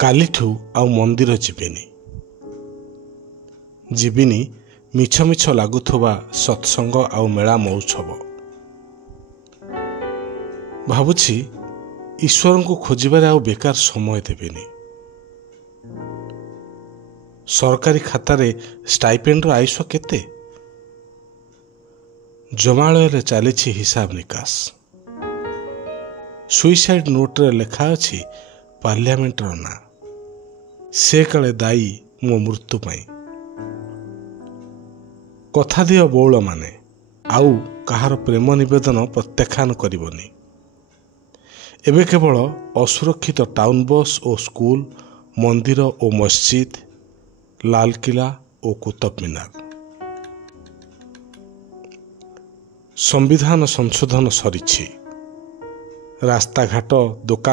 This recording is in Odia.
କାଲିଠୁ ଆଉ ମନ୍ଦିର ଯିବିନି ମିଛ ମିଛ ଲାଗୁଥିବା ସତ୍ସଙ୍ଗ ଆଉ ମେଳା ମହୋତ୍ସବ। ଭାବୁଛି ଈଶ୍ୱରଙ୍କୁ ଖୋଜିବାରେ ଆଉ ବେକାର ସମୟ ଦେବିନି। ସରକାରୀ ଖାତାରେ ଷ୍ଟାଇପେଣ୍ଡର ଆୟୁଷ କେତେ? ଜମାଳୟରେ ଚାଲିଛି ହିସାବ ନିକାଶ। ସୁଇସାଇଡ୍ ନୋଟରେ ଲେଖା ଅଛି ପାର୍ଲିଆମେଣ୍ଟର ନାଁ। ସେ କାଳେ ଦାୟୀ ମୋ ମୃତ୍ୟୁ ପାଇଁ। କଥା ଦିଅ ବଉଳମାନେ, ଆଉ କାହାର ପ୍ରେମ ନିବେଦନ ପ୍ରତ୍ୟାଖ୍ୟାନ କରିବନି। ଏବେ କେବଳ ଅସୁରକ୍ଷିତ ଟାଉନ ବସ୍ ଓ ସ୍କୁଲ, ମନ୍ଦିର ଓ ମସଜିଦ, ଲାଲକିଲ୍ଲା ଓ କୁତବ ମିନାର। ସମ୍ବିଧାନ ସଂଶୋଧନ ସରିଛି। ରାସ୍ତାଘାଟ, ଦୋକାନ